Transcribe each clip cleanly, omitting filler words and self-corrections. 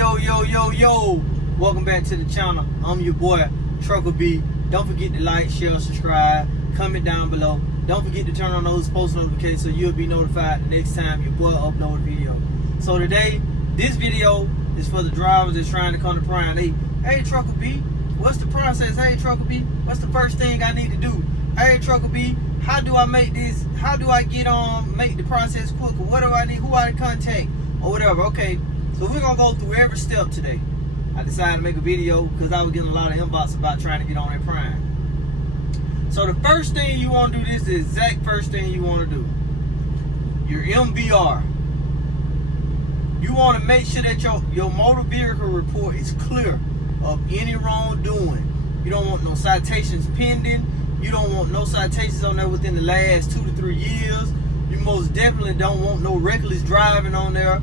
Yo. Welcome back to the channel. I'm your boy, Trucker B. Don't forget to like, share, subscribe, comment down below. Don't forget to turn on those post notifications so you'll be notified the next time your boy upload a video. So today, this video is for the drivers that's trying to come to Prime. Hey Trucker B, what's the process? Hey Trucker B, what's the first thing I need to do? Hey Trucker B, how do I make this? How do I get on, make the process quicker? What do I need? Who do I contact? Or whatever. Okay, so we're gonna go through every step today. I decided to make a video because I was getting a lot of inbox about trying to get on that Prime. So the first thing you want to do, this is the exact first thing you want to do. Your MVR. You want to make sure that your motor vehicle report is clear of any wrongdoing. You don't want no citations pending. You don't want no citations on there within the last 2 to 3 years. You most definitely don't want no reckless driving on there.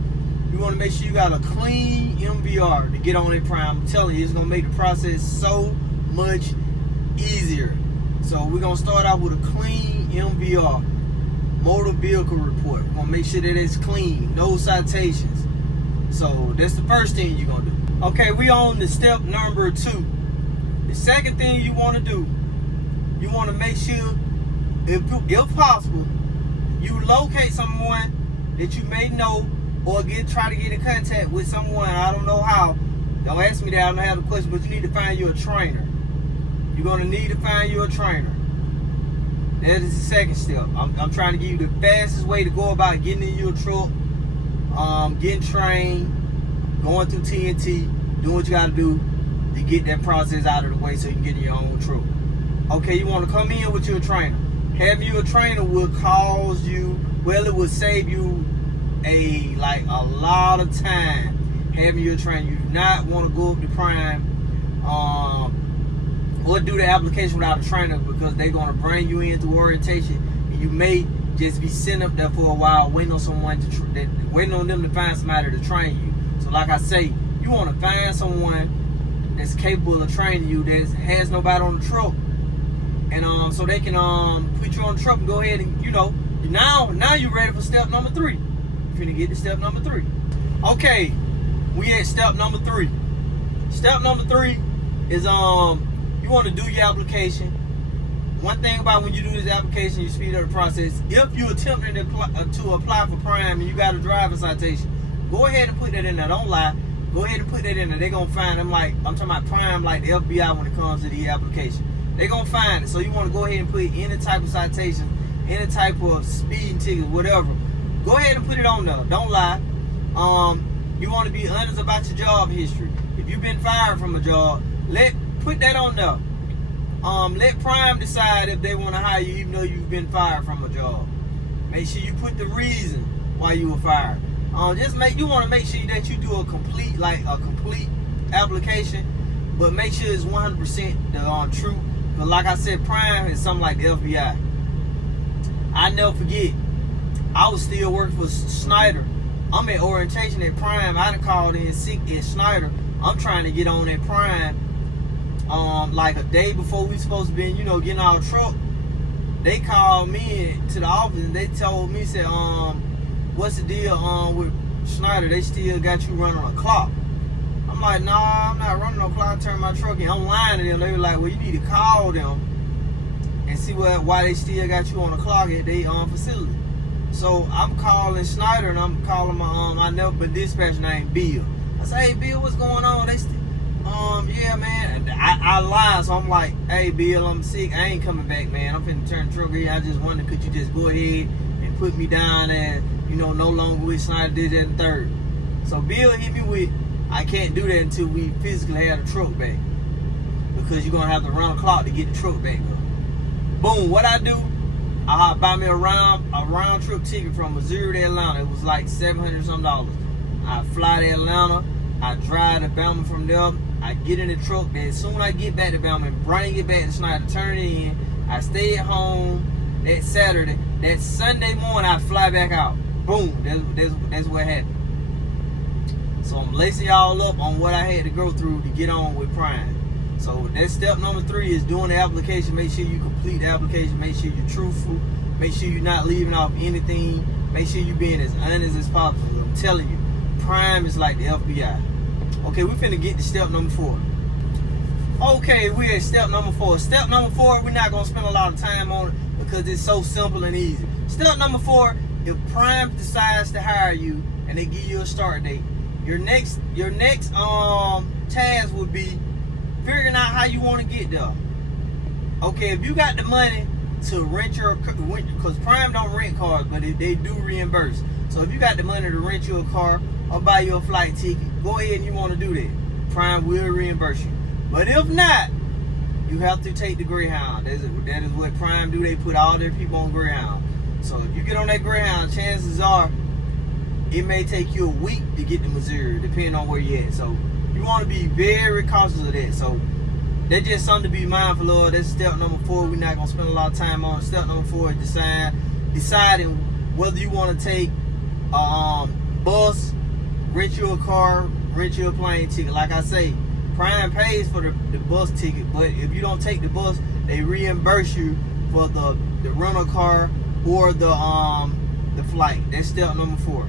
You want to make sure you got a clean MVR to get on that Prime. I'm telling you, it's going to make the process so much easier. So we're going to start out with a clean MVR, motor vehicle report. We're going to make sure that it's clean, no citations. So that's the first thing you're going to do. Okay, we on to step number 2. The second thing you want to do, you want to make sure, if possible, you locate someone that you may know or try to get in contact with someone. I don't know how. Don't ask me that. I don't have the question, but you need to find you a trainer. You're going to need to find you a trainer. That is the second step. I'm trying to give you the fastest way to go about getting in your truck, getting trained, going through TNT, doing what you got to do to get that process out of the way so you can get in your own truck. Okay, you want to come in with your trainer. Having you a trainer will cause you, well, it will save you a lot of time. Having you a trainer, you do not want to go up to Prime or do the application without a trainer because they're going to bring you in through orientation. And you may just be sitting up there for a while waiting on someone waiting on them to find somebody to train you. So like I say, you want to find someone that's capable of training you, that has nobody on the truck, and so they can put you on the truck and go ahead and now you're ready for step number 3. You're finna get to step number 3. Okay, we at step number 3. Step number 3 is you want to do your application. One thing about when you do this application, you speed up the process. If you're attempting to apply for Prime and you got a driver's citation, go ahead and put that in there. Don't lie. Go ahead and put that in there. They're gonna find them I'm talking about Prime like the FBI when it comes to the application. They're gonna find it. So you want to go ahead and put any type of citation, any type of speeding ticket, whatever. Go ahead and put it on there. Don't lie. You want to be honest about your job history. If you've been fired from a job, put that on there. Let Prime decide if they want to hire you even though you've been fired from a job. Make sure you put the reason why you were fired. You want to make sure that you do a complete application, but make sure it's 100% true. But like I said, Prime is something like the FBI. I never forget, I was still working for Schineider. I'm at orientation at Prime. I done called in sick at Schineider. I'm trying to get on that Prime. Like a day before we supposed to be, getting our truck. They called me to the office and they told me, said, what's the deal with Schineider? They still got you running a clock. I'm like, nah, I'm not running no clock. I turned my truck in. I'm lying to them. They were like, well, you need to call them and see why they still got you on the clock at their facility. So I'm calling Schineider and I'm calling I never been dispatcher named Bill. I say, hey Bill, what's going on? They still, yeah man. I lied, so I'm like, hey Bill, I'm sick. I ain't coming back, man. I'm finna turn the truck in. I just wondered, could you just go ahead and put me down as, no longer with Schineider, did that and third. So Bill hit me with, I can't do that until we physically have the truck back. Because you're gonna have to run a clock to get the truck back up. Boom, what I do, I buy me a round trip ticket from Missouri to Atlanta. It was like $700 something. I fly to Atlanta, I drive to Bama from there, I get in the truck, then as soon as I get back to Bama, bring it back to Schineider, turn it in, I stay at home that Saturday, that Sunday morning I fly back out. Boom, that's what happened. So I'm lacing y'all up on what I had to go through to get on with Prime. So that's step number 3 is doing the application. Make sure you complete the application. Make sure you're truthful. Make sure you're not leaving off anything. Make sure you're being as honest as possible. I'm telling you, Prime is like the FBI. Okay, we finna get to step number 4. Okay, we're at step number 4. Step number 4, we're not gonna spend a lot of time on it because it's so simple and easy. Step number 4, if Prime decides to hire you and they give you a start date, your next task would be figuring out how you want to get there. Okay, if you got the money to rent because Prime don't rent cars, but they do reimburse. So if you got the money to rent you a car or buy you a flight ticket, go ahead and you want to do that. Prime will reimburse you. But if not, you have to take the Greyhound. That is what Prime do. They put all their people on Greyhound. So if you get on that Greyhound, chances are it may take you a week to get to Missouri, depending on where you're at. So you want to be very cautious of that. So that's just something to be mindful of. That's step number 4. We're not going to spend a lot of time on. Step number 4 is deciding whether you want to take a bus, rent you a car, rent you a plane ticket. Like I say, Prime pays for the bus ticket, but if you don't take the bus, they reimburse you for the rental car or the flight. That's step number 4.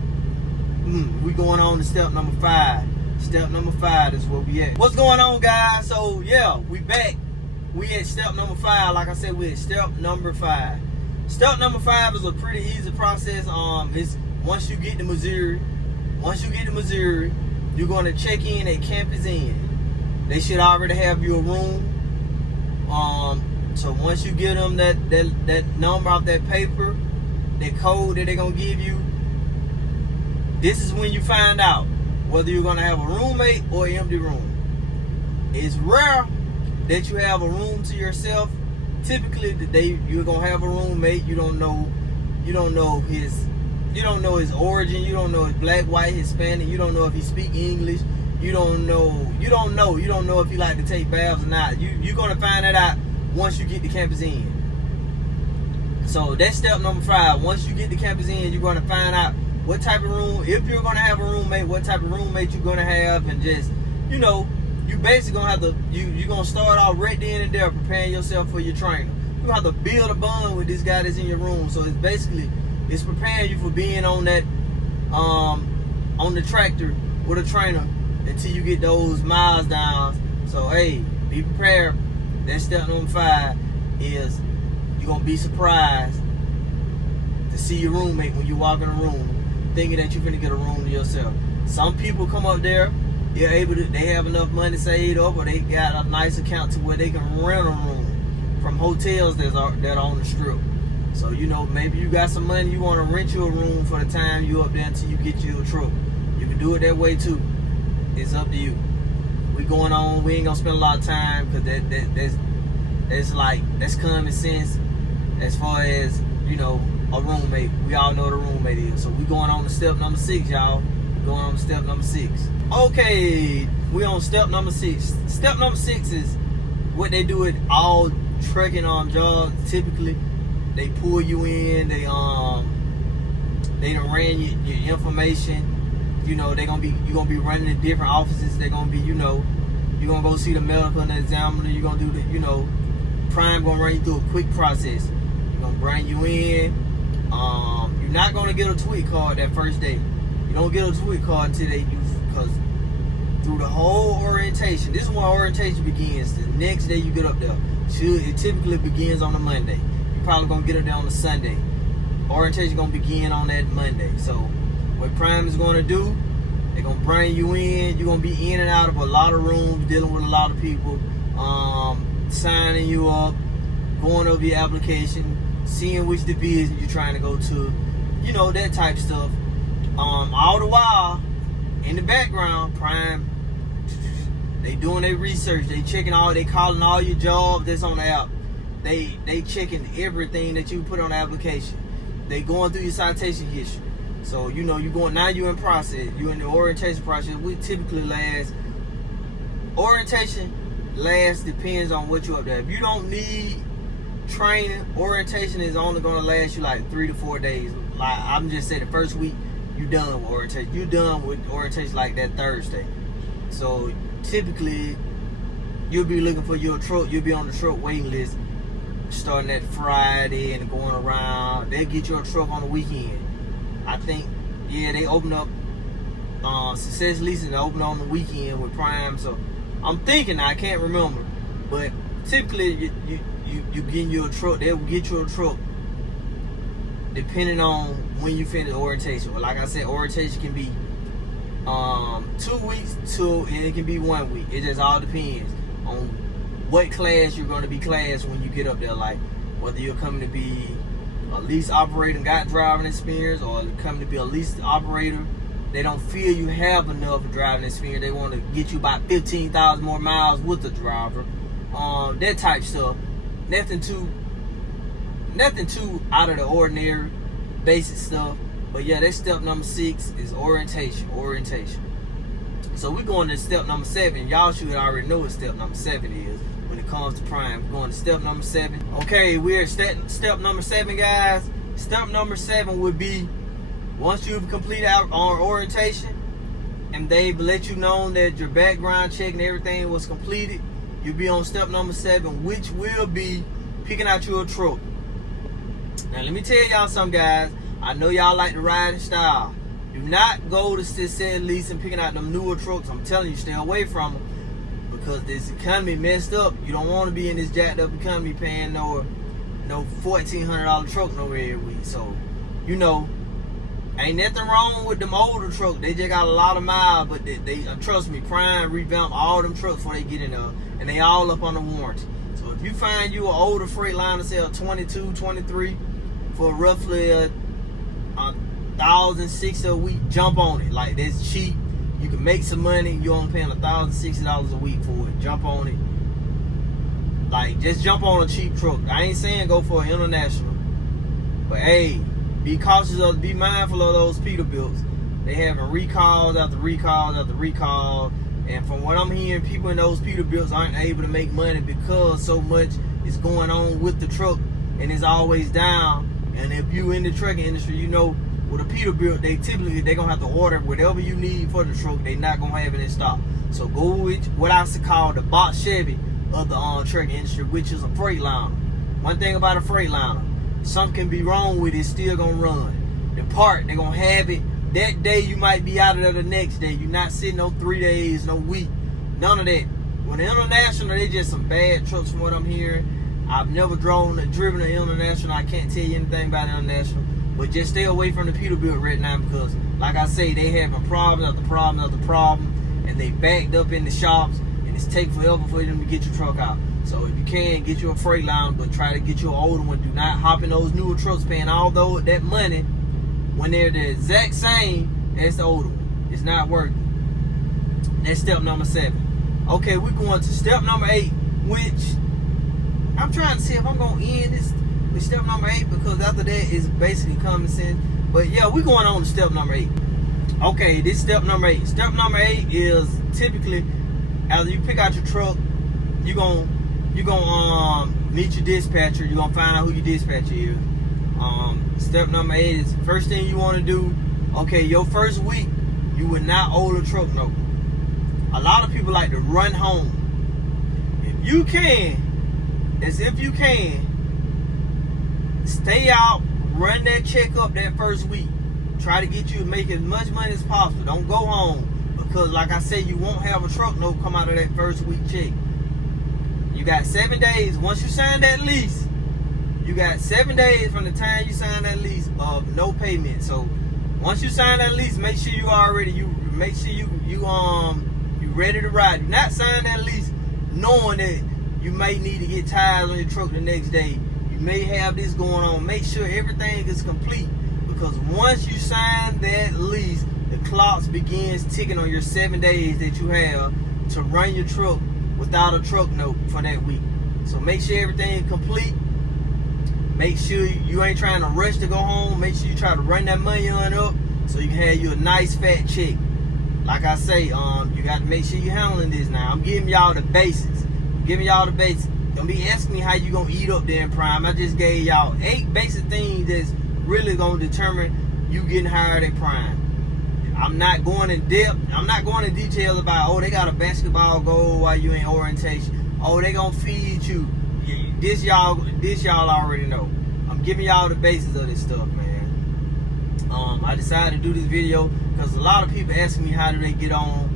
We going on to step number 5. Step number 5 is where we at. What's going on, guys? So yeah, we back. We at step number 5. Like I said, we at step number 5. Step number 5 is a pretty easy process. It's once you get to Missouri, you're gonna check in at Campus Inn. They should already have you a room. So once you give them that number off that paper, that code that they're gonna give you, this is when you find out whether you're gonna have a roommate or an empty room. It's rare that you have a room to yourself. Typically, you're gonna have a roommate. You don't know his origin. You don't know his black, white, Hispanic. You don't know if he speak English. You don't know if he like to take baths or not. You're gonna find that out once you get to Campus Inn. So that's step number 5. Once you get to Campus Inn, you're gonna find out what type of room, if you're gonna have a roommate, what type of roommate you're gonna have, and just, you basically gonna have to, you're gonna start off right then and there preparing yourself for your trainer. You're gonna have to build a bond with this guy that's in your room. So it's preparing you for being on that, on the tractor with a trainer until you get those miles down. So hey, be prepared. That's step number 5 is you're gonna be surprised to see your roommate when you walk in a room thinking that you're gonna get a room to yourself. Some people come up there, they have enough money saved up, or they got a nice account to where they can rent a room from hotels that are on the strip. So maybe you got some money, you want to rent you a room for the time you up there until you get you a truck. You can do it that way too. It's up to you. We going on. We ain't gonna spend a lot of time because that's common sense as far as a roommate. We all know what a roommate is. So we going on to step number 6, y'all. Going on to step number 6. Okay, we on step number 6. Step number 6 is what they do at all trucking jobs. Typically, they pull you in. They done ran your information. You're gonna be running in different offices. They're gonna be, you're gonna go see the medical and the examiner. You're gonna do the, Prime gonna run you through a quick process. They're gonna bring you in. You're not gonna get a tweet card that first day. You don't get a tweet card until they do, because through the whole orientation, this is when orientation begins. The next day you get up there. It typically begins on a Monday. You're probably gonna get up there on a Sunday. Orientation gonna begin on that Monday. So what Prime is gonna do, they're gonna bring you in. You're gonna be in and out of a lot of rooms, dealing with a lot of people, signing you up, going over your application, seeing which division you're trying to go to, that type of stuff. All the while, in the background, Prime, they doing their research. They calling all your jobs that's on the app. They checking everything that you put on the application. They going through your citation history. So you in process. You in the orientation process. We typically orientation lasts depends on what you're up there. If you don't need training, orientation is only gonna last you like 3 to 4 days. Like I'm just saying, the first week you done with orientation. You done with orientation like that Thursday. So typically you'll be looking for your truck. You'll be on the truck waiting list starting that Friday and going around. They'll get your truck on the weekend. I think, they open up Success Leasing open on the weekend with Prime. So I'm thinking, I can't remember, but typically you getting you a truck. They'll get you a truck depending on when you finish orientation. Well, like I said, orientation can be 2 weeks and it can be 1 week. It just all depends on what class you're going to be classed when you get up there. Like whether you're coming to be a lease operator and got driving experience, or coming to be a lease operator. They don't feel you have enough driving experience. They want to get you about 15,000 more miles with the driver. That type stuff. Nothing too out of the ordinary, basic stuff. But yeah, that's step number 6 is orientation. So we're going to step number 7. Y'all should already know what step number 7 is when it comes to Prime. We're going to step number 7. Okay, we're at step number 7, guys. Step number 7 would be, once you've completed our orientation and they've let you know that your background check and everything was completed, you'll be on step number 7, which will be picking out you a truck. Now let me tell y'all something, guys. I know y'all like to ride in style. Do not go to Success Leasing picking out them newer trucks. I'm telling you, stay away from them, because this economy messed up. You don't want to be in this jacked up economy paying no $1,400 truck no every week. So, you know, ain't nothing wrong with them older trucks. They just got a lot of miles, but they trust me, Prime revamp all them trucks before they get in there, and they all up on the warranty. So if you find you an older Freightliner, say a 22, 23, for roughly $1,060 a week, jump on it. Like, that's cheap. You can make some money. You're only paying $1,060 a week for it. Jump on it. Like, just jump on a cheap truck. I ain't saying go for an international, but hey, be mindful of those Peterbilts. They having recalls after recalls after recall, and from what I'm hearing, people in those Peterbilts aren't able to make money because so much is going on with the truck, and it's always down. And if you in the trucking industry, you know, with a Peterbilt, they gonna have to order whatever you need for the truck. They not gonna have it in stock. So go with what I call the box Chevy of the trucking industry, which is a Freightliner. One thing about a Freightliner, something can be wrong with it, it's still gonna run. The part, they're gonna have it that day. You might be out of there the next day. You're not sitting no 3 days, no week, none of that. When the international, they just some bad trucks from what I'm hearing. I've never driven an international. I can't tell you anything about international. But just stay away from the Peterbilt right now, because, like I say, they having problems after problem after problem, and they backed up in the shops, and it's taking forever for them to get your truck out. So if you can, get you a Freightliner, but try to get you an older one. Do not hop in those newer trucks paying all that money when they're the exact same as the older one. It's not working. That's step number 7. Okay, we're going to step number 8, which I'm trying to see if I'm going to end this with step number 8, because after that is basically common sense. But yeah, we're going on to step number 8. Okay, this is step number 8. Step number 8 is typically after you pick out your truck, you're gonna meet your dispatcher. You're gonna find out who your dispatcher is. Step number 8 is, first thing you want to do, okay, your first week you would not owe the truck note. A lot of people like to run home. If you can, stay out, run that check up that first week. Try to get you to make as much money as possible. Don't go home, because like I said, you won't have a truck note come out of that first week check. You got 7 days. Once you sign that lease, you got 7 days from the time you sign that lease of no payment. So once you sign that lease, make sure you ready to ride. Do not sign that lease knowing that you may need to get tires on your truck the next day. You may have this going on. Make sure everything is complete, because once you sign that lease, the clock begins ticking on your 7 days that you have to run your truck without a truck note for that week. So make sure everything is complete. Make sure you ain't trying to rush to go home. Make sure you try to run that money on up so you can have you a nice fat check. Like I say, you got to make sure you're handling this now. I'm giving y'all the basics. Don't be asking me how you gonna eat up there in Prime. I just gave y'all 8 basic things that's really gonna determine you getting hired at Prime. I'm not going in depth. I'm not going in detail about, oh, they got a basketball goal while you in orientation. Oh, they gonna feed you. This y'all already know. I'm giving y'all the basics of this stuff, man. I decided to do this video because a lot of people asking me how do they get on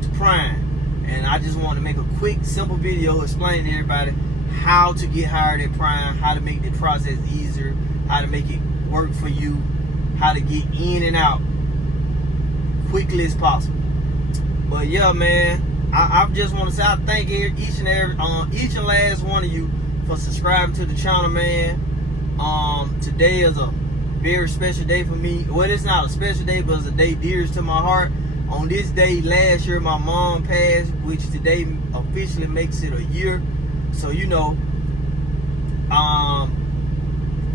to Prime, and I just want to make a quick, simple video explaining to everybody how to get hired at Prime, how to make the process easier, how to make it work for you, how to get in and out quickly as possible. But yeah, man, I just want to say I thank each and last one of you for subscribing to the channel, man. Today is a very special day for me. Well, it's not a special day, but it's a day dearest to my heart. On this day last year, my mom passed, which today officially makes it a year. So, you know,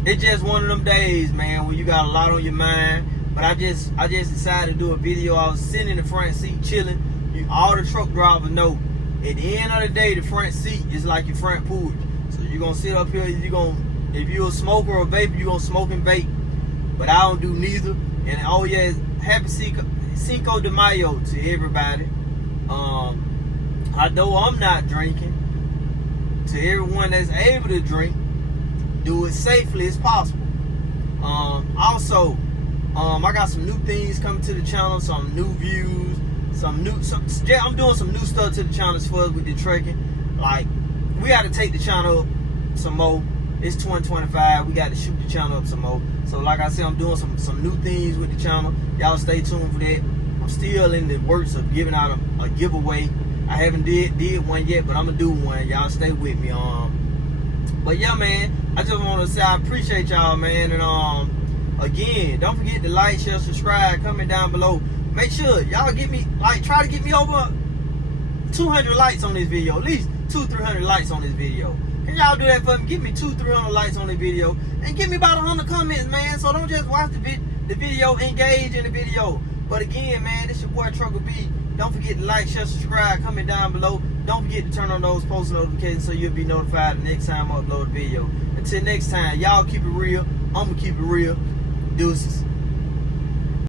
it's just one of them days, man, where you got a lot on your mind. But I just decided to do a video. I was sitting in the front seat chilling. All the truck drivers know, at the end of the day, the front seat is like your front porch. So you're gonna sit up here, if you're a smoker or a vapor, you're gonna smoke and vape. But I don't do neither. And oh yeah, happy Cinco de Mayo to everybody. Although I'm not drinking, to everyone that's able to drink, do it safely as possible. Also, I got some new things coming to the channel, some new views, I'm doing some new stuff to the channel as far as with the trucking. Like, we got to take the channel up some more. It's 2025. We got to shoot the channel up some more. So like I said, I'm doing some new things with the channel. Y'all stay tuned for that. I'm still in the works of giving out a giveaway. I haven't did one yet, but I'm gonna do one. Y'all stay with me. But yeah, man, I just want to say I appreciate y'all, man. And again, don't forget to like, share, subscribe, comment down below. Make sure y'all try to get me over 200 likes on this video. At least 200-300 likes on this video. Can y'all do that for me? Give me 200-300 likes on this video, and give me about 100 comments, man. So don't just watch the video, engage in the video. But again, man, this your boy Trucker B. Don't forget to like, share, subscribe, comment down below. Don't forget to turn on those post notifications so you'll be notified the next time I upload a video. Until next time, y'all keep it real. I'm gonna keep it real. Deuces.